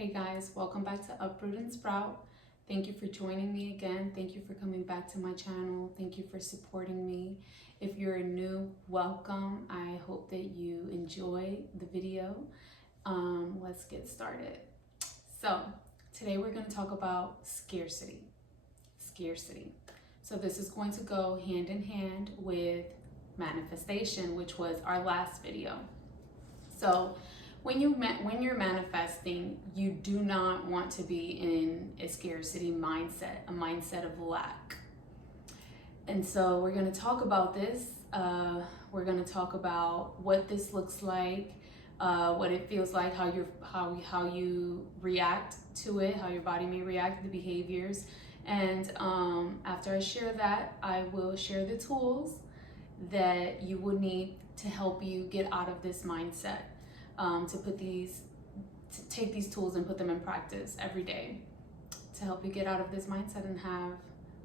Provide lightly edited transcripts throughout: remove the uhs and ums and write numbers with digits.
Hey guys, welcome back to Uproot and Sprout. Thank you for joining me again. Thank you for coming back to my channel. Thank you for supporting me. If you're new, welcome. I hope that you enjoy the video. Let's get started. So today we're going to talk about scarcity. So this is going to go hand in hand with manifestation, which was our last video. So when you're manifesting, you do not want to be in a scarcity mindset, a mindset of lack. And so we're going to talk about this. We're going to talk about what this looks like, what it feels like, how you react to it, how your body may react to the behaviors. And after I share that, I will share the tools that you will need to help you get out of this mindset. To take these tools and put them in practice every day to help you get out of this mindset and have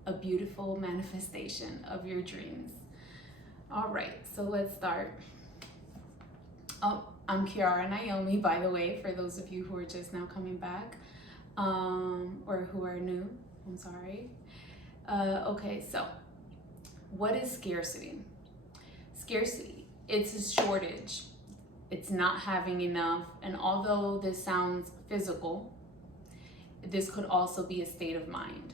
a beautiful manifestation of your dreams. All right, so let's start. Oh, I'm Kiara Naomi, by the way, for those of you who are just now coming back, or who are new, I'm sorry. Okay, so what is scarcity? Scarcity, it's a shortage. It's not having enough. And although this sounds physical, this could also be a state of mind,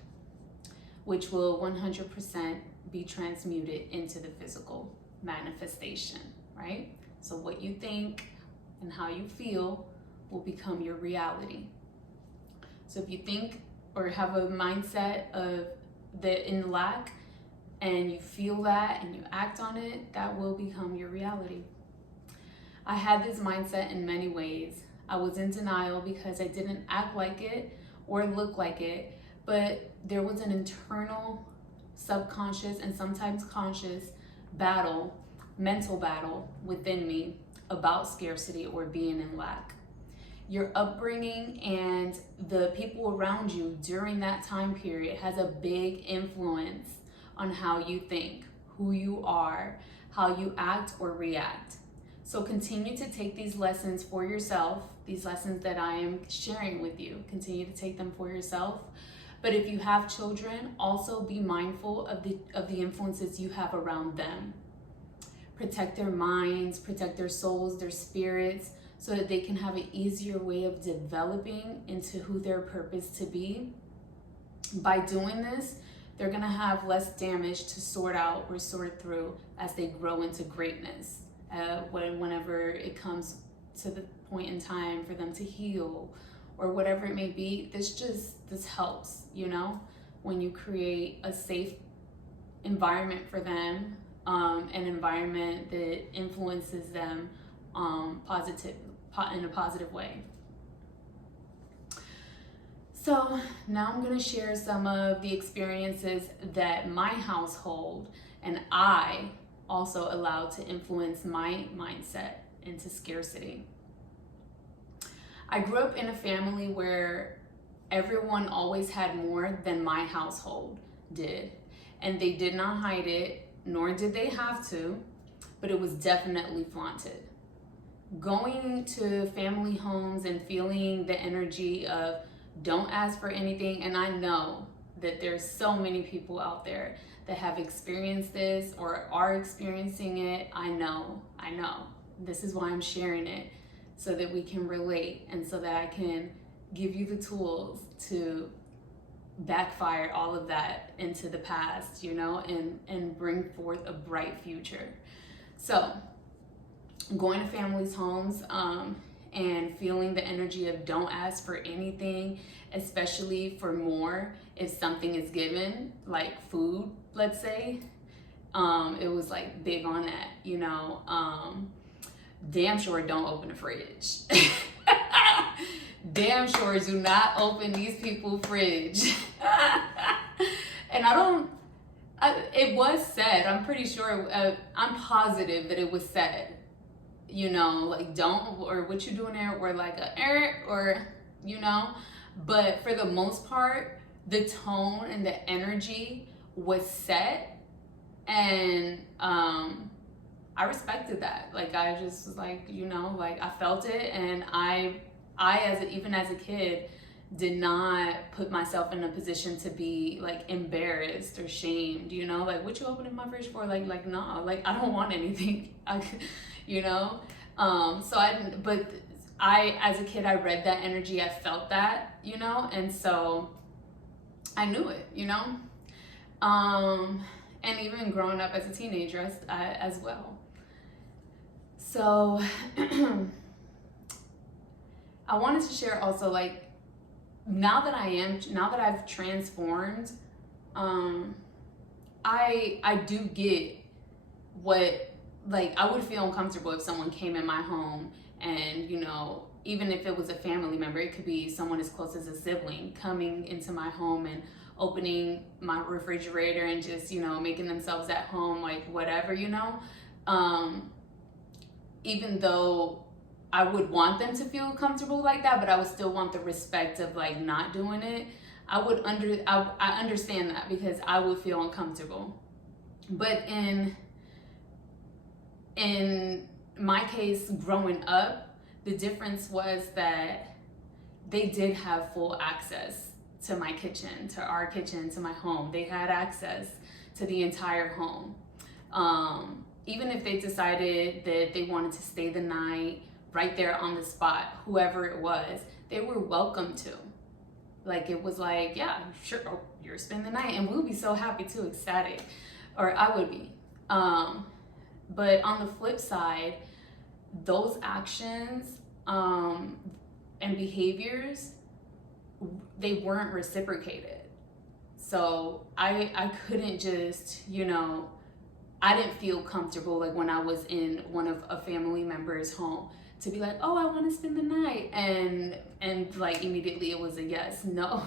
which will 100% be transmuted into the physical manifestation, right? So what you think and how you feel will become your reality. So if you think or have a mindset of in lack and you feel that and you act on it, that will become your reality. I had this mindset in many ways. I was in denial because I didn't act like it or look like it, but there was an internal, subconscious, and sometimes conscious battle, mental battle within me about scarcity or being in lack. Your upbringing and the people around you during that time period has a big influence on how you think, who you are, how you act or react. So continue to take these lessons for yourself, these lessons that I am sharing with you. Continue to take them for yourself. But if you have children, also be mindful of the influences you have around them. Protect their minds, protect their souls, their spirits, so that they can have an easier way of developing into who they're purposed to be. By doing this, they're going to have less damage to sort out or sort through as they grow into greatness. Whenever it comes to the point in time for them to heal or whatever it may be, this helps, when you create a safe environment for them, an environment that influences them in a positive way. So now I'm going to share some of the experiences that my household and I also allowed to influence my mindset into scarcity. I grew up in a family where everyone always had more than my household did, and they did not hide it, nor did they have to, but it was definitely flaunted. Going to family homes and feeling the energy of don't ask for anything, and I know that there's so many people out there that have experienced this or are experiencing it. I know. This is why I'm sharing it, so that we can relate and so that I can give you the tools to backfire all of that into the past, and bring forth a bright future. So going to families' homes and feeling the energy of don't ask for anything, especially for more if something is given, like food, let's say. It was like big on that, damn sure don't open the fridge. Damn sure do not open these people's fridge. And it was said, I'm pretty sure, I'm positive that it was said, like don't, or what you doing there, or like or, but for the most part, the tone and the energy was set, and I respected that. Like I just was like, I felt it, and I even as a kid, did not put myself in a position to be like embarrassed or shamed, you know, like, what you opening my fridge for? Like, no, like, I don't want anything. You know? But I, as a kid, I read that energy, I felt that, you know, and so I knew it, you know? And even growing up as a teenager as well. So I wanted to share also, like, now that I've transformed, I do get what, like, I would feel uncomfortable if someone came in my home and, you know, even if it was a family member, it could be someone as close as a sibling coming into my home and opening my refrigerator and just, you know, making themselves at home, like, whatever, you know. Even though I would want them to feel comfortable like that, but I would still want the respect of, like, not doing it. I understand that, because I would feel uncomfortable. But in my case, growing up, the difference was that they did have full access to my kitchen, to our kitchen, to my home. They had access to the entire home. Even if they decided that they wanted to stay the night right there on the spot, whoever it was, they were welcome to. Like, it was like, yeah, sure, oh, you're spending the night, and we'll be so happy too, ecstatic, or I would be. But on the flip side, those actions and behaviors, they weren't reciprocated. So I couldn't just, you know, I didn't feel comfortable, like, when I was in one of a family member's home, to be like, oh, I want to spend the night, and like, immediately it was a yes. No.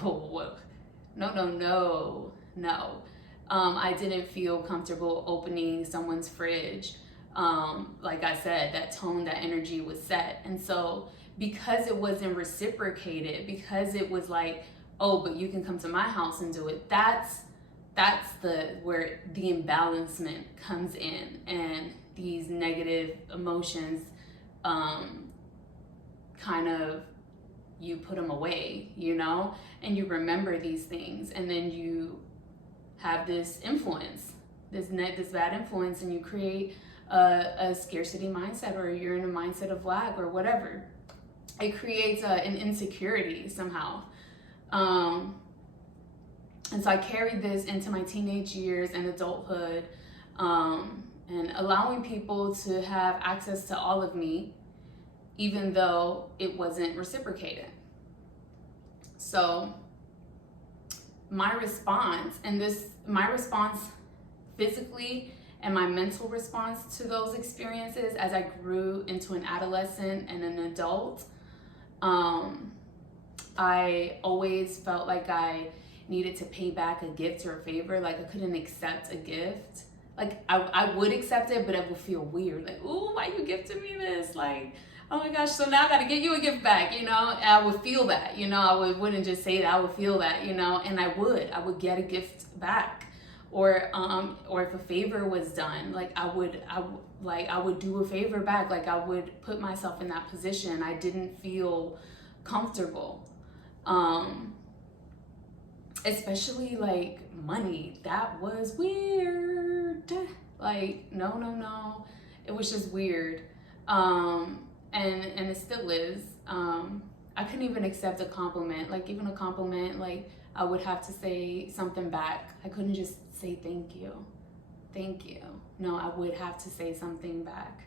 I didn't feel comfortable opening someone's fridge. Like I said, that tone, that energy was set. And so, because it wasn't reciprocated, because it was like, oh, but you can come to my house and do it, that's where the imbalancement comes in, and these negative emotions, kind of, you put them away, you know, and you remember these things, and then you have this influence, this bad influence, and you create a scarcity mindset, or you're in a mindset of lack, or whatever. It creates an insecurity somehow. And so I carried this into my teenage years and adulthood, and allowing people to have access to all of me, even though it wasn't reciprocated. So my response physically and my mental response to those experiences as I grew into an adolescent and an adult, I always felt like I needed to pay back a gift or a favor. Like, I couldn't accept a gift. Like, I would accept it, but it would feel weird. Like, ooh, why you gifted me this? Like, oh my gosh, so now I gotta get you a gift back, you know? And I would feel that, you know? I wouldn't just say that, I would feel that, you know? And I would get a gift back. Or if a favor was done, like, I would do a favor back. Like, I would put myself in that position. I didn't feel comfortable. Especially, like, money. That was weird. Like, no. It was just weird. And it still is. I couldn't even accept a compliment. Like, even a compliment, like, I would have to say something back. I couldn't just say thank you. No, I would have to say something back.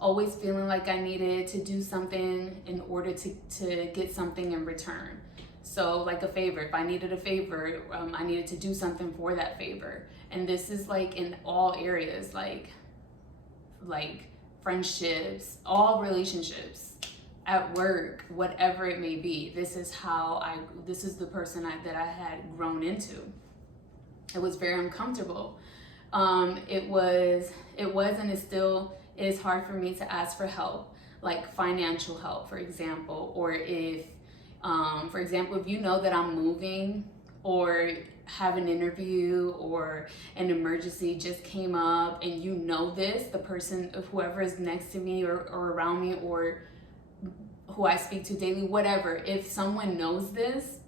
Always feeling like I needed to do something in order to get something in return. So, like, a favor, if I needed a favor, I needed to do something for that favor. And this is, like, in all areas, like friendships, all relationships, at work, whatever it may be. This is the person that I had grown into. It was very uncomfortable. It was and it still is hard for me to ask for help, like financial help, for example, or if, for example, if you know that I'm moving or have an interview or an emergency just came up, and you know this, the person, whoever is next to me or around me, or who I speak to daily, whatever, if someone knows this,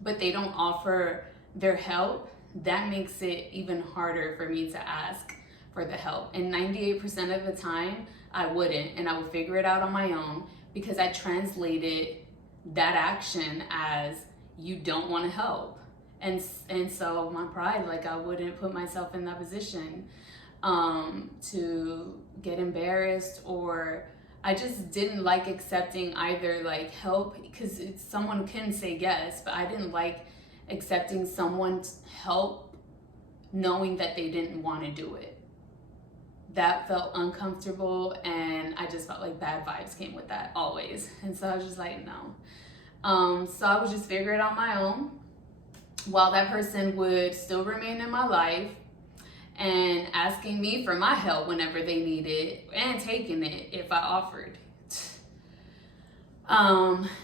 but they don't offer their help, that makes it even harder for me to ask for the help. And 98% of the time, I wouldn't, and I would figure it out on my own, because I translated that action as you don't want to help. And so my pride, like, I wouldn't put myself in that position to get embarrassed, or I just didn't like accepting either like help, because someone can say yes, but I didn't like accepting someone's help knowing that they didn't want to do it. That felt uncomfortable, and I just felt like bad vibes came with that always. And so I was just like, no. So I would just figure it out on my own, while that person would still remain in my life and asking me for my help whenever they needed it, and taking it if I offered.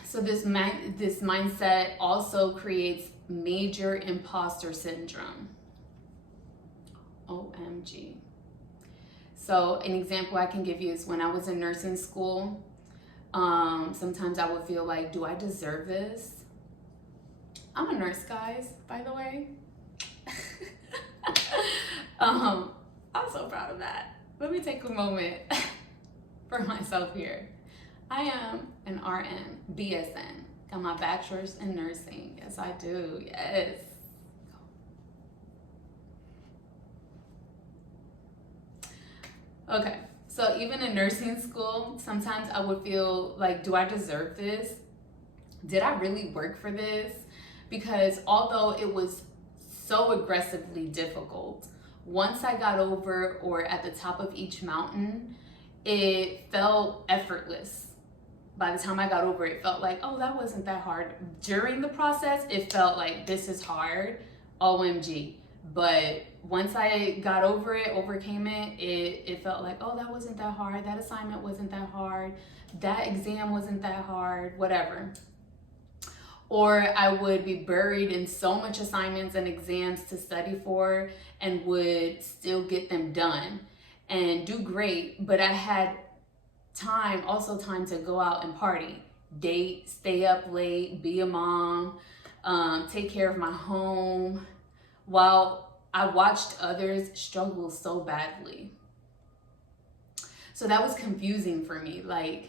So this mindset also creates major imposter syndrome. OMG. So an example I can give you is when I was in nursing school, sometimes I would feel like, do I deserve this? I'm a nurse, guys, by the way. I'm so proud of that. Let me take a moment for myself here. I am an RN, BSN. Got my bachelor's in nursing. Yes, I do. Yes. Okay, so even in nursing school, sometimes I would feel like, do I deserve this? Did I really work for this? Because although it was so aggressively difficult, once I got over, or at the top of each mountain, it felt effortless. By the time I got over it, it felt like, oh, that wasn't that hard. During the process, it felt like, this is hard, OMG. But once I got over it, overcame it, it felt like, oh, that wasn't that hard. That assignment wasn't that hard. That exam wasn't that hard, whatever. Or I would be buried in so much assignments and exams to study for, and would still get them done and do great. But I had time to go out and party, date, stay up late, be a mom, take care of my home, while I watched others struggle so badly. So that was confusing for me. Like,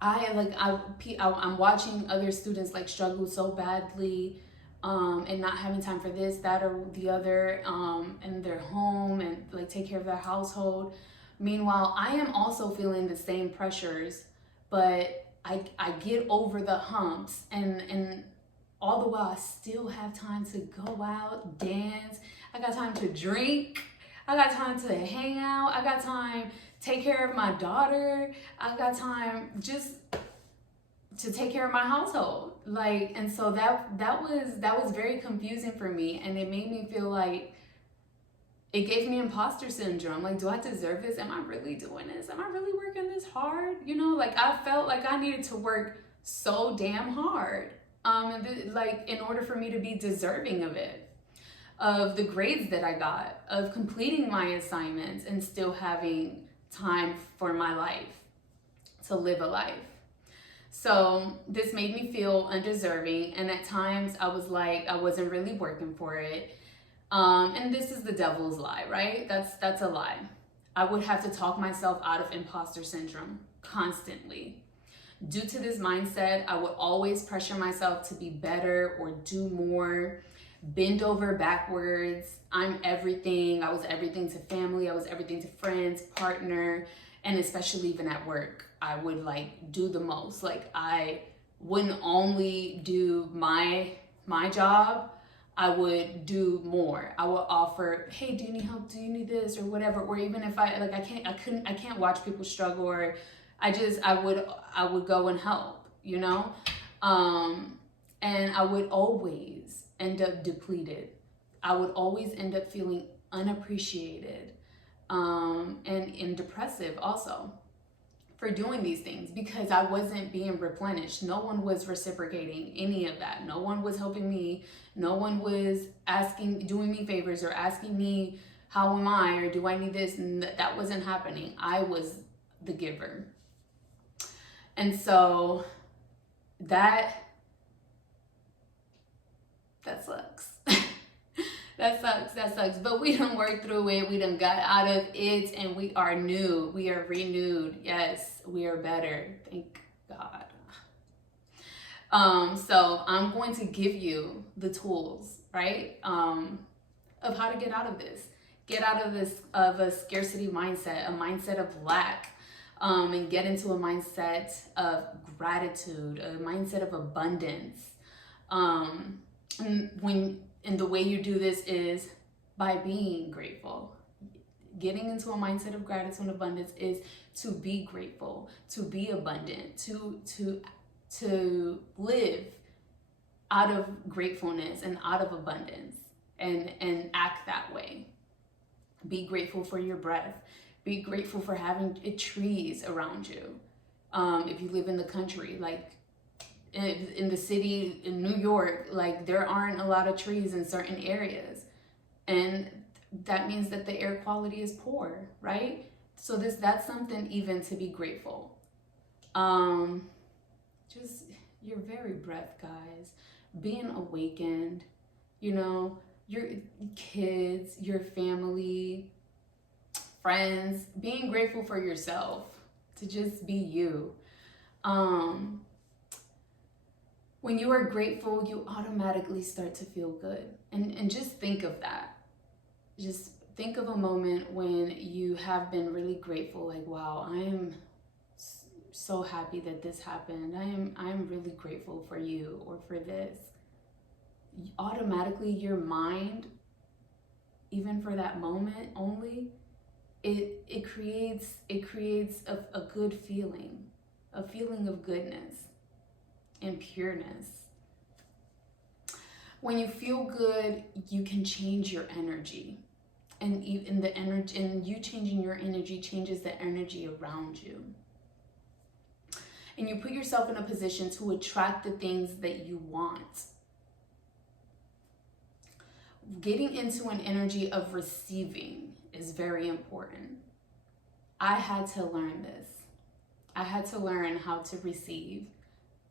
I'm watching other students like struggle so badly, and not having time for this, that, or the other, and their home, and like take care of their household. Meanwhile, I am also feeling the same pressures, but I get over the humps, and all the while I still have time to go out, dance. I got time to drink. I got time to hang out. I got time take care of my daughter. I got time just to take care of my household. Like, and so that was very confusing for me, and it made me feel like, it gave me imposter syndrome. Like, do I deserve this? Am I really doing this? Am I really working this hard? You know, like, I felt like I needed to work so damn hard, like, in order for me to be deserving of it, of the grades that I got, of completing my assignments, and still having time for my life, to live a life. So this made me feel undeserving, and at times I was like, I wasn't really working for it. And this is the devil's lie, right? That's a lie. I would have to talk myself out of imposter syndrome constantly. Due to this mindset, I would always pressure myself to be better or do more, bend over backwards. I'm everything. I was everything to family. I was everything to friends, partner, and especially even at work. I would like do the most. Like, I wouldn't only do my job, I would do more. I would offer, hey, do you need help? Do you need this, or whatever? Or even if I can't watch people struggle, or I would go and help, you know? And I would always end up depleted. I would always end up feeling unappreciated, and depressive also, for doing these things, because I wasn't being replenished. No one was reciprocating any of that. No one was helping me. No one was doing me favors, or asking me, how am I, or do I need this? And that wasn't happening. I was the giver. And so that sucks. That sucks. But we done worked through it. We done got out of it, and we are new. We are renewed. Yes, we are better. Thank God. So I'm going to give you the tools, right? Of how to get out of this. Get out of this, of a scarcity mindset, a mindset of lack, and get into a mindset of gratitude, a mindset of abundance. And the way you do this is by being grateful. Getting into a mindset of gratitude and abundance is to be grateful, to be abundant, to live out of gratefulness and out of abundance, and act that way. Be grateful for your breath. Be grateful for having trees around you. If you live in the country, like in the city, in New York, like there aren't a lot of trees in certain areas. And that means that the air quality is poor, right? So that's something even to be grateful. Just your very breath, guys. Being awakened, your kids, your family, friends, being grateful for yourself, to just be you. When you are grateful, you automatically start to feel good. And just think of that. Just think of a moment when you have been really grateful, like, wow, I am so happy that this happened. I am really grateful for you or for this. Automatically your mind, even for that moment only, it creates a good feeling, a feeling of goodness and pureness. When you feel good, you can change your energy, and even the energy, and you changing your energy changes the energy around you. And you put yourself in a position to attract the things that you want. Getting into an energy of receiving is very important. I had to learn this. I had to learn how to receive.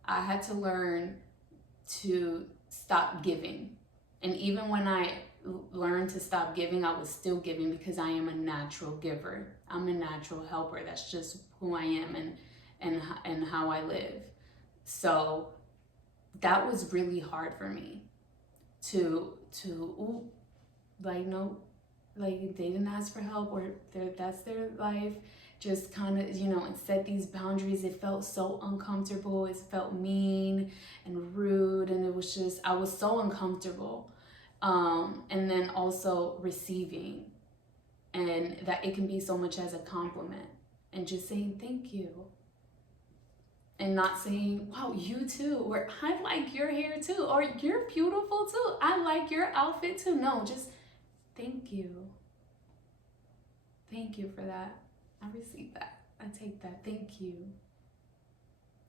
I had to learn to stop giving. And even when I learned to stop giving, I was still giving, because I am a natural giver. I'm a natural helper. That's just who I am and how I live. So that was really hard for me to like, no, like, they didn't ask for help, or that's their life. Just kind of, and set these boundaries. It felt so uncomfortable. It felt mean and rude, and it was just, I was so uncomfortable. And then also receiving, and that it can be so much as a compliment, and just saying thank you, and not saying, wow, you too, or I like your hair too, or you're beautiful too, I like your outfit too. No, just thank you. Thank you for that. I received that. I take that. Thank you.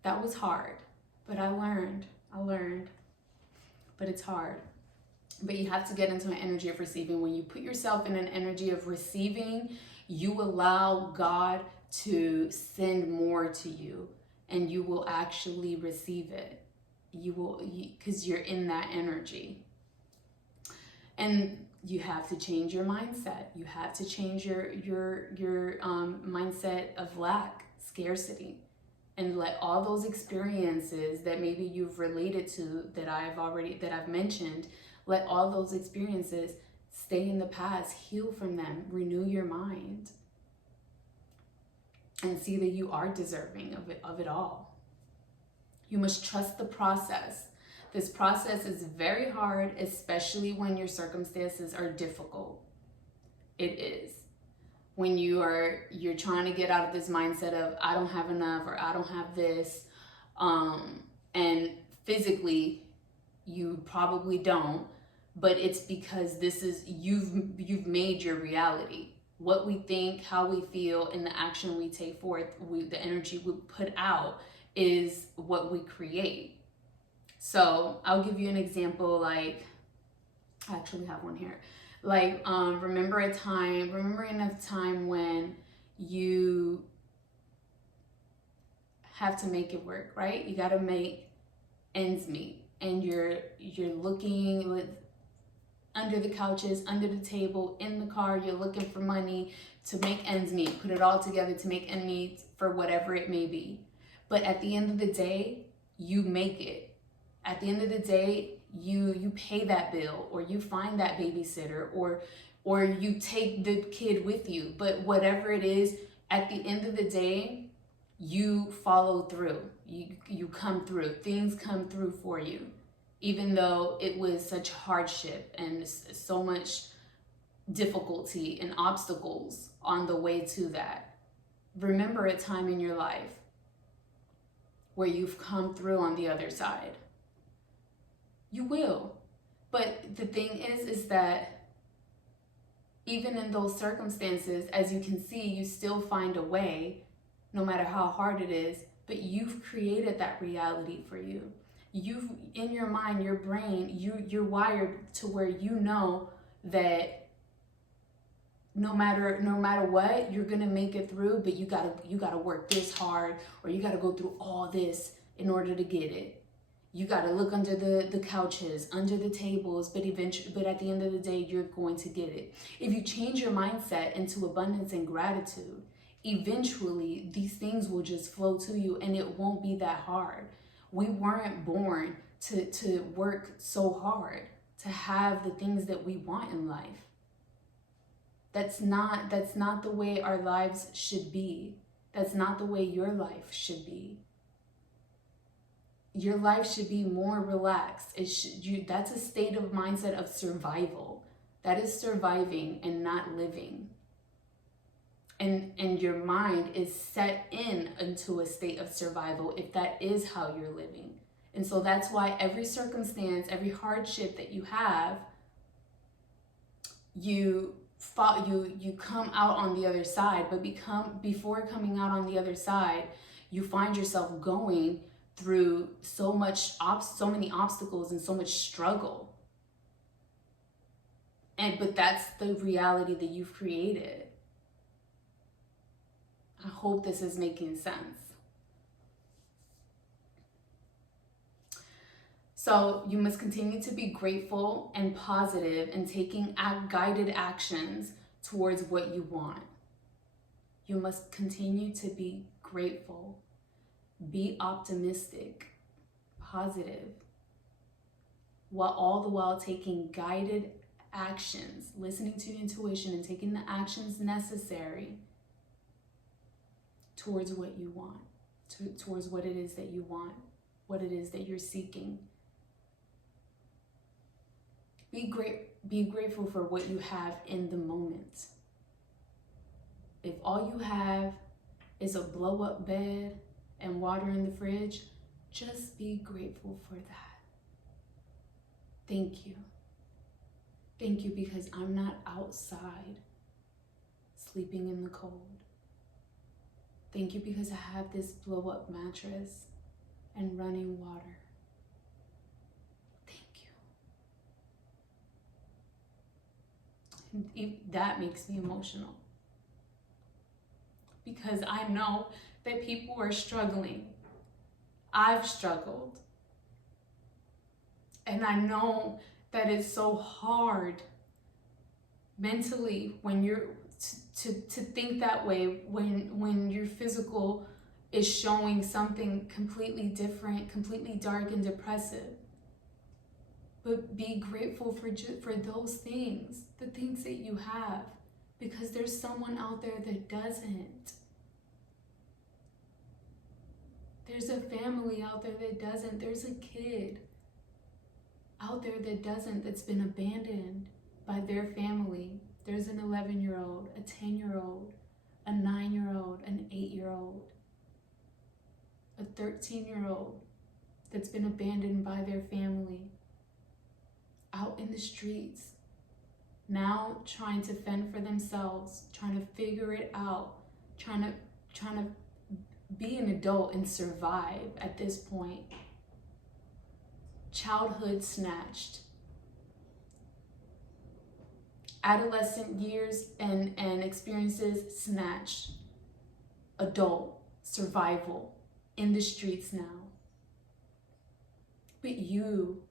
That was hard, but I learned, but it's hard. But you have to get into an energy of receiving. When you put yourself in an energy of receiving, you allow God to send more to you, and you will actually receive it. Because you're in that energy. And you have to change your mindset. You have to change your mindset of lack, scarcity, and let all those experiences that maybe you've related to, that I've mentioned, let all those experiences stay in the past. Heal from them. Renew your mind, and see that you are deserving of it all. You must trust the process. This process is very hard, especially when your circumstances are difficult. It is. When you're trying to get out of this mindset of, I don't have enough, or I don't have this, and physically you probably don't, but it's because this is, you've made your reality. What we think, how we feel, and the action we take forth, the energy we put out, is what we create. So I'll give you an example. Like, I actually have one here. Like, remembering a time when you have to make it work, right? You got to make ends meet, and you're looking with under the couches, under the table, in the car. You're looking for money to make ends meet, put it all together to make ends meet for whatever it may be. But at the end of the day, you make it. At the end of the day, you pay that bill, or you find that babysitter, or you take the kid with you. But whatever it is, at the end of the day, you follow through. You come through. Things come through for you, even though it was such hardship and so much difficulty and obstacles on the way to that. Remember a time in your life where you've come through on the other side. You will. But the thing is that even in those circumstances, as you can see, you still find a way, no matter how hard it is, but you've created that reality for you. You've, in your mind, your brain, you're wired to where you know that no matter what, you're gonna make it through, but you gotta work this hard, or you gotta go through all this in order to get it. You gotta look under the couches, under the tables, but at the end of the day, you're going to get it. If you change your mindset into abundance and gratitude, eventually these things will just flow to you, and it won't be that hard. We weren't born to work so hard to have the things that we want in life. That's not the way our lives should be. That's not the way your life should be. Your life should be more relaxed. That's a state of mindset of survival. That is surviving and not living. And your mind is set into a state of survival if that is how you're living. And so that's why every circumstance, every hardship that you have, you come out on the other side. But before coming out on the other side, you find yourself going through so many obstacles and so much struggle. But that's the reality that you've created. I hope this is making sense. So you must continue to be grateful and positive and taking guided actions towards what you want. You must continue to be grateful, be optimistic, positive, all the while taking guided actions, listening to your intuition and taking the actions necessary towards what you want, towards what it is that you want, what it is that you're seeking. Be grateful for what you have in the moment. If all you have is a blow-up bed and water in the fridge, just be grateful for that. Thank you. Thank you, because I'm not outside sleeping in the cold. Thank you because I have this blow-up mattress and running water. Thank you. And that makes me emotional, because I know that people are struggling. I've struggled. And I know that it's so hard mentally when you're to think that way, when your physical is showing something completely different, completely dark and depressive. But be grateful for those things, the things that you have, because there's someone out there that doesn't. There's a family out there that doesn't. There's a kid out there that doesn't, that's been abandoned by their family. There's an 11-year-old, a 10-year-old, a 9-year-old, an 8-year-old, a 13-year-old that's been abandoned by their family, out in the streets, now trying to fend for themselves, trying to figure it out, trying to be an adult and survive at this point. Childhood snatched. Adolescent years and experiences snatched. Adult survival. in the streets now. But you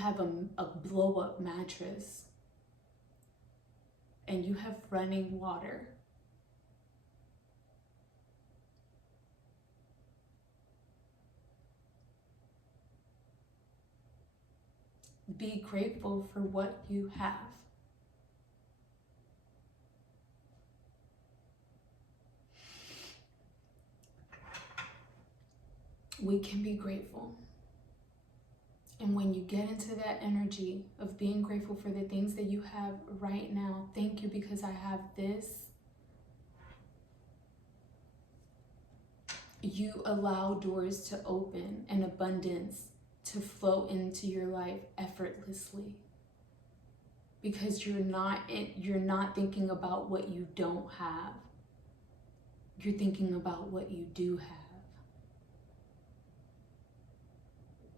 have a blow-up mattress, and you have running water. Be grateful for what you have. We can be grateful. And when you get into that energy of being grateful for the things that you have right now, thank you because I have this, you allow doors to open and abundance to flow into your life effortlessly. Because you're not thinking about what you don't have. You're thinking about what you do have.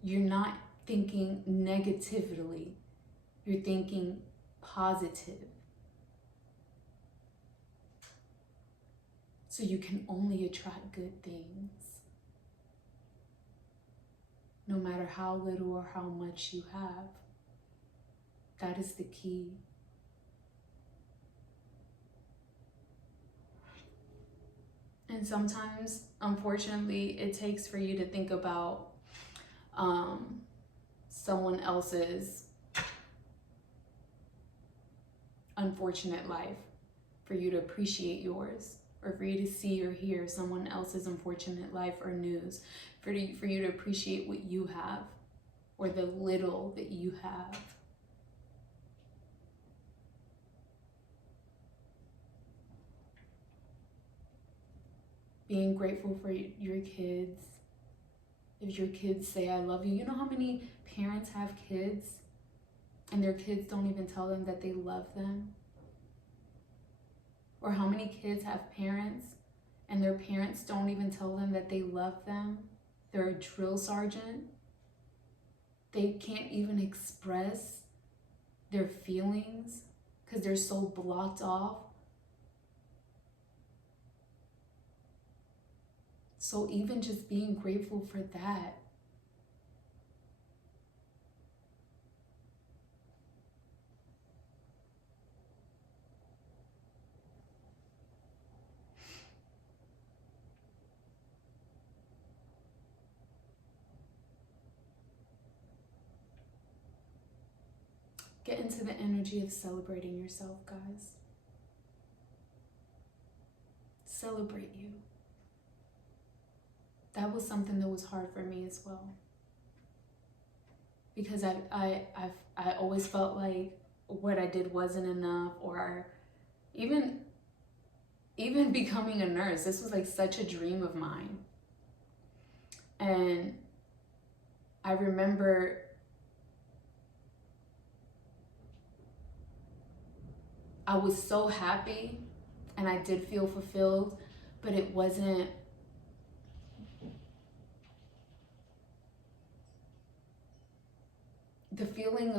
You're not thinking negatively. You're thinking positive. So you can only attract good things. No matter how little or how much you have. That is the key. And sometimes, unfortunately, it takes for you to think about someone else's unfortunate life for you to appreciate yours, or for you to see or hear someone else's unfortunate life or news for you to appreciate what you have, or the little that you have. Being grateful for your kids. If your kids say, I love you. You know how many parents have kids and their kids don't even tell them that they love them? Or how many kids have parents and their parents don't even tell them that they love them? They're a drill sergeant. They can't even express their feelings because they're so blocked off. So even just being grateful for that. Get into the energy of celebrating yourself, guys. Celebrate you. That was something that was hard for me as well. Because I always felt like what I did wasn't enough, or even becoming a nurse. This was like such a dream of mine. And I remember I was so happy and I did feel fulfilled, but it wasn't the feeling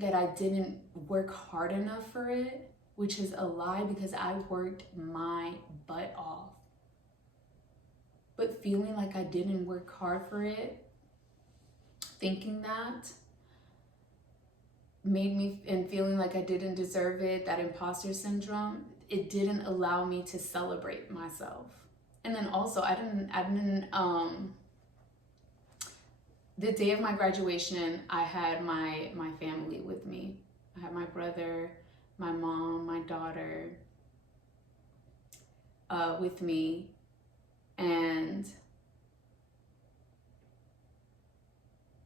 that I didn't work hard enough for it, which is a lie because I worked my butt off. But feeling like I didn't work hard for it, thinking that made me, and feeling like I didn't deserve it, that imposter syndrome, it didn't allow me to celebrate myself. And then also I didn't the day of my graduation, I had my family with me. I had my brother, my mom, my daughter with me. And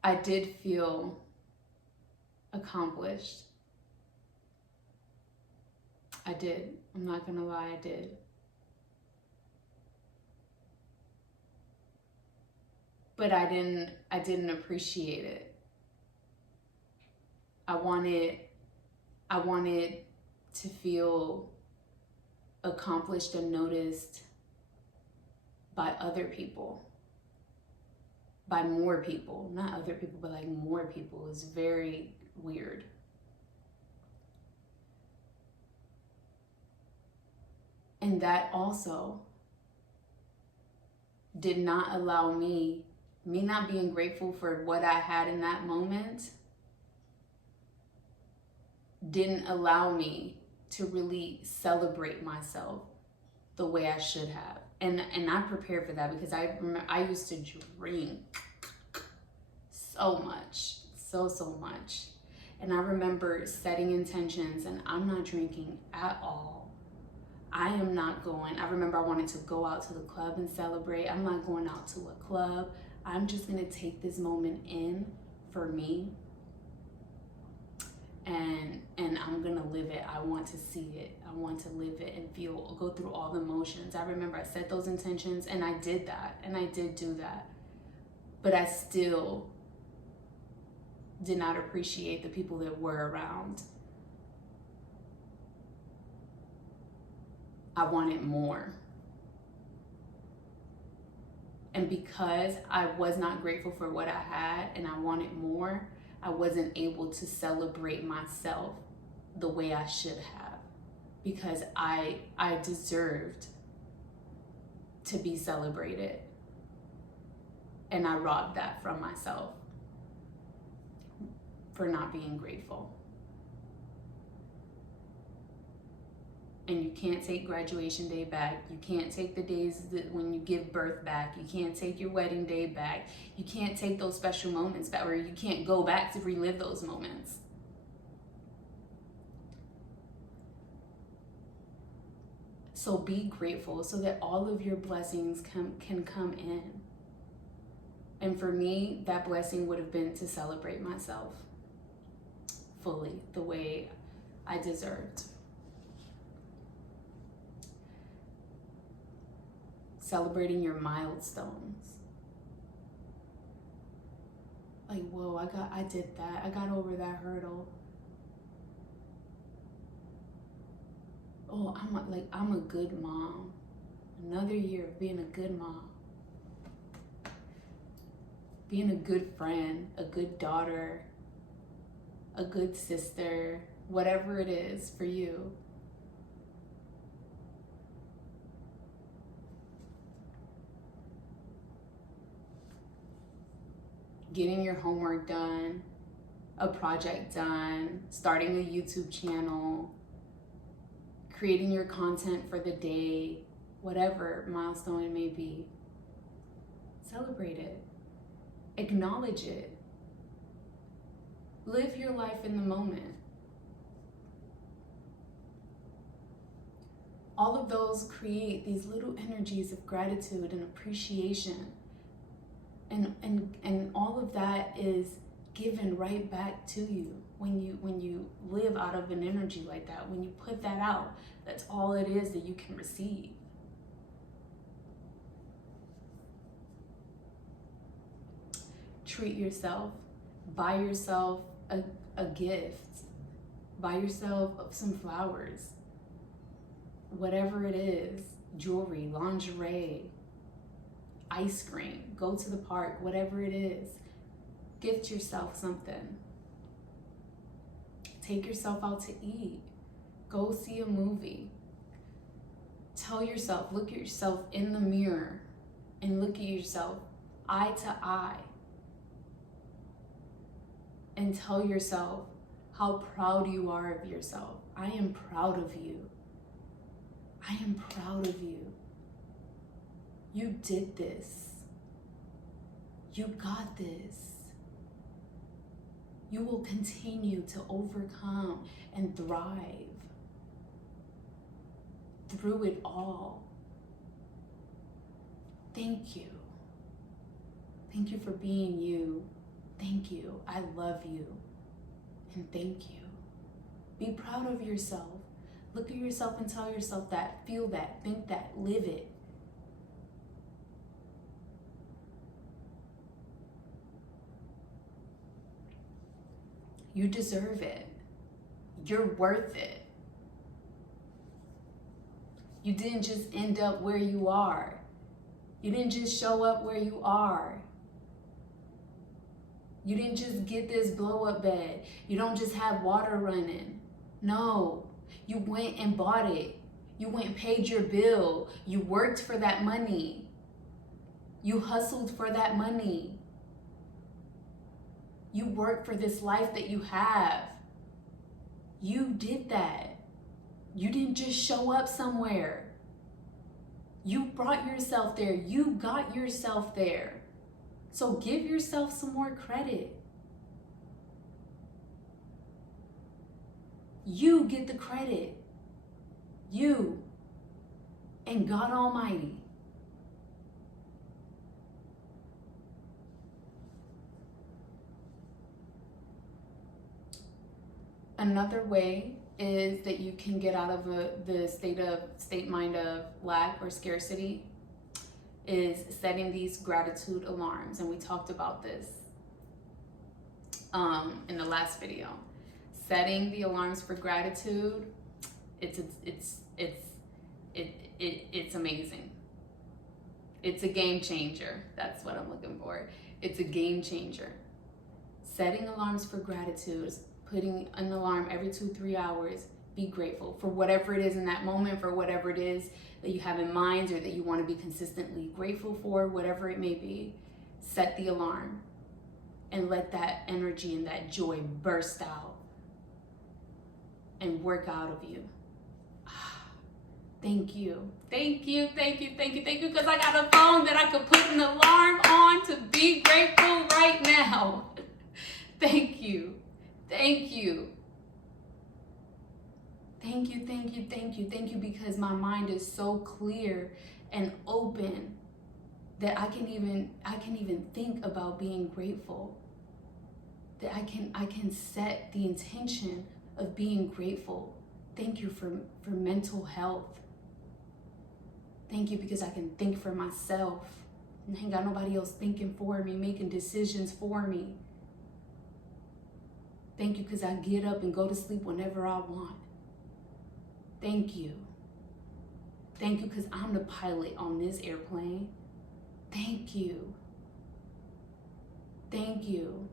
I did feel accomplished. I did. I'm not gonna lie, I did. But I didn't appreciate it. I wanted to feel accomplished and noticed by other people, by more people, not other people, but like more people. Is very weird. And that also did not allow me not being grateful for what I had in that moment, didn't allow me to really celebrate myself the way I should have. And I prepared for that, because I remember I used to drink so much, so much. And I remember setting intentions, and I'm not drinking at all. I am not going. I remember I wanted to go out to the club and celebrate. I'm not going out to a club. I'm just gonna take this moment in for me, and I'm gonna live it. I want to see it. I want to live it and go through all the emotions. I remember I set those intentions, and I did that, and I did do that. But I still did not appreciate the people that were around. I wanted more. And because I was not grateful for what I had and I wanted more, I wasn't able to celebrate myself the way I should have, because I deserved to be celebrated. And I robbed that from myself for not being grateful. And you can't take graduation day back. You can't take the days when you give birth back. You can't take your wedding day back. You can't take those special moments back, or you can't go back to relive those moments. So be grateful so that all of your blessings can come in. And for me, that blessing would have been to celebrate myself fully, the way I deserved. Celebrating your milestones. Like, whoa, I did that. I got over that hurdle. Oh, I'm a good mom. Another year of being a good mom. Being a good friend, a good daughter, a good sister, whatever it is for you. Getting your homework done, a project done, starting a YouTube channel, creating your content for the day, whatever milestone it may be. Celebrate it. Acknowledge it. Live your life in the moment. All of those create these little energies of gratitude and appreciation. And all of that is given right back to you when you live out of an energy like that. When you put that out, that's all it is that you can receive. Treat yourself. Buy yourself a gift. Buy yourself some flowers. Whatever it is, jewelry, lingerie, ice cream, go to the park, whatever it is. Gift yourself something. Take yourself out to eat. Go see a movie. Tell yourself, look at yourself in the mirror and look at yourself eye to eye. And tell yourself how proud you are of yourself. I am proud of you. I am proud of you. You did this. You got this. You will continue to overcome and thrive through it all. Thank you. Thank you for being you. Thank you. I love you. And thank you. Be proud of yourself. Look at yourself and tell yourself that. Feel that. Think that. Live it. You deserve it. You're worth it. You didn't just end up where you are. You didn't just show up where you are. You didn't just get this blow up bed. You don't just have water running. No, you went and bought it. You went and paid your bill. You worked for that money. You hustled for that money. You worked for this life that you have. You did that. You didn't just show up somewhere. You brought yourself there. You got yourself there. So give yourself some more credit. You get the credit. You and God Almighty. Another way is that you can get out of the state mind of lack or scarcity is setting these gratitude alarms. And we talked about this in the last video. Setting the alarms for gratitude, it's amazing. It's a game changer. That's what I'm looking for. It's a game changer. Setting alarms for gratitude, putting an alarm every 2-3 hours. Be grateful for whatever it is in that moment, for whatever it is that you have in mind or that you want to be consistently grateful for, whatever it may be. Set the alarm and let that energy and that joy burst out and work out of you. Thank you. Thank you, thank you, thank you, thank you, because I got a phone that I could put an alarm on to be grateful right now. Thank you. Thank you. Thank you, thank you, thank you, thank you, because my mind is so clear and open that I can even think about being grateful. That I can set the intention of being grateful. Thank you for mental health. Thank you because I can think for myself. And I ain't got nobody else thinking for me, making decisions for me. Thank you because I get up and go to sleep whenever I want. Thank you. Thank you because I'm the pilot on this airplane. Thank you. Thank you.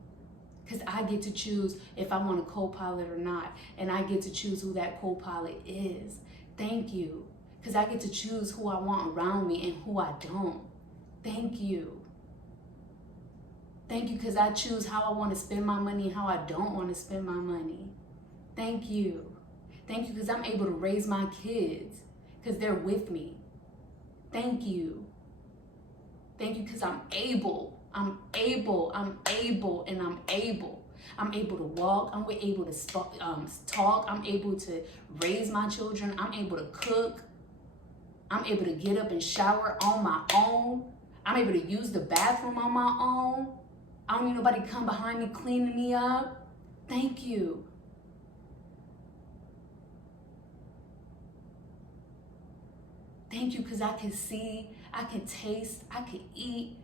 Because I get to choose if I want a co-pilot or not. And I get to choose who that co-pilot is. Thank you. Because I get to choose who I want around me and who I don't. Thank you. Thank you because I choose how I want to spend my money and how I don't want to spend my money. Thank you. Thank you because I'm able to raise my kids because they're with me. Thank you. Thank you because I'm able, and I'm able. I'm able to walk. I'm able to talk. I'm able to raise my children. I'm able to cook. I'm able to get up and shower on my own. I'm able to use the bathroom on my own. I don't need nobody to come behind me cleaning me up. Thank you. Thank you because I can see, I can taste, I can eat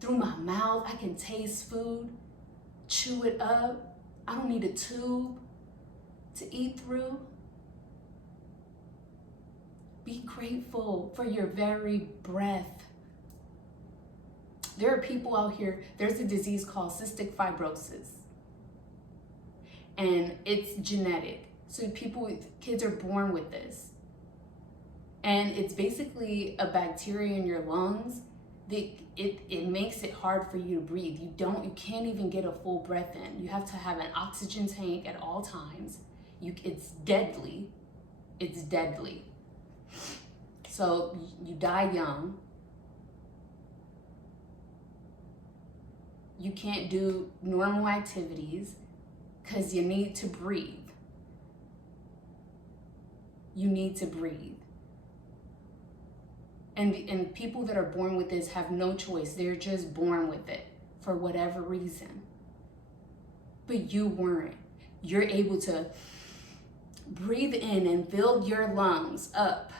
through my mouth. I can taste food, chew it up. I don't need a tube to eat through. Be grateful for your very breath. There are people out here, there's a disease called cystic fibrosis. And it's genetic. So kids are born with this. And it's basically a bacteria in your lungs that it makes it hard for you to breathe. You can't even get a full breath in. You have to have an oxygen tank at all times. It's deadly. It's deadly. So you die young. You can't do normal activities because you need to breathe. You need to breathe. And people that are born with this have no choice. They're just born with it for whatever reason. But you weren't. You're able to breathe in and build your lungs up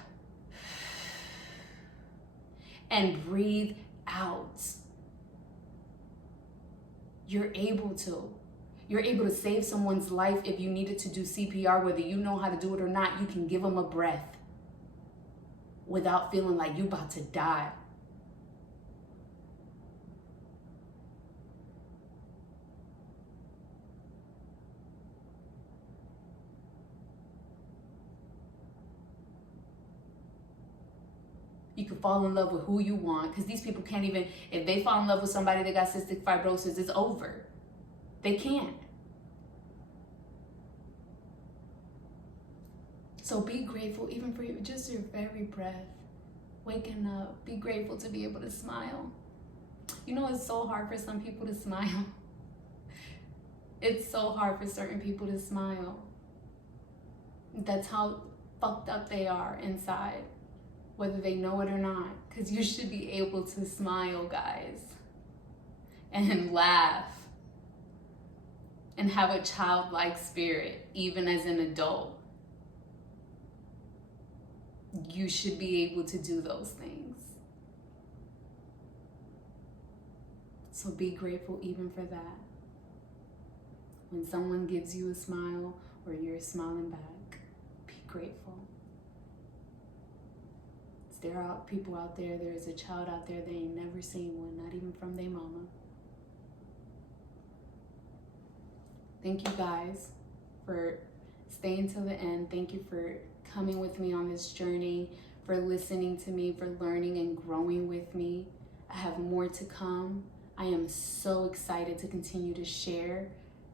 and breathe out. You're able to. You're able to save someone's life if you needed to do CPR, whether you know how to do it or not. You can give them a breath without feeling like you're about to die. fall in love with who you want, because these people can't even, if they fall in love with somebody that got cystic fibrosis, it's over. They can't. So be grateful even for just your very breath. Waking up, be grateful to be able to smile. You know, it's so hard for some people to smile. It's so hard for certain people to smile. That's how fucked up they are inside, whether they know it or not. Because you should be able to smile, guys, and laugh and have a childlike spirit, even as an adult. You should be able to do those things. So be grateful even for that. When someone gives you a smile or you're smiling back, be grateful. There are people out there, there's a child out there, they ain't never seen one, not even from their mama. Thank you guys for staying till the end. Thank you for coming with me on this journey, for listening to me, for learning and growing with me. I have more to come. I am so excited to continue to share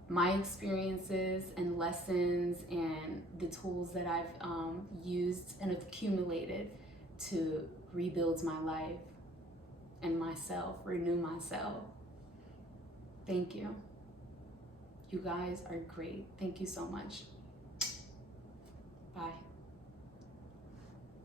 my experiences and lessons and the tools that I've used and accumulated to rebuild my life and myself, renew myself. Thank you. You guys are great. Thank you so much. Bye.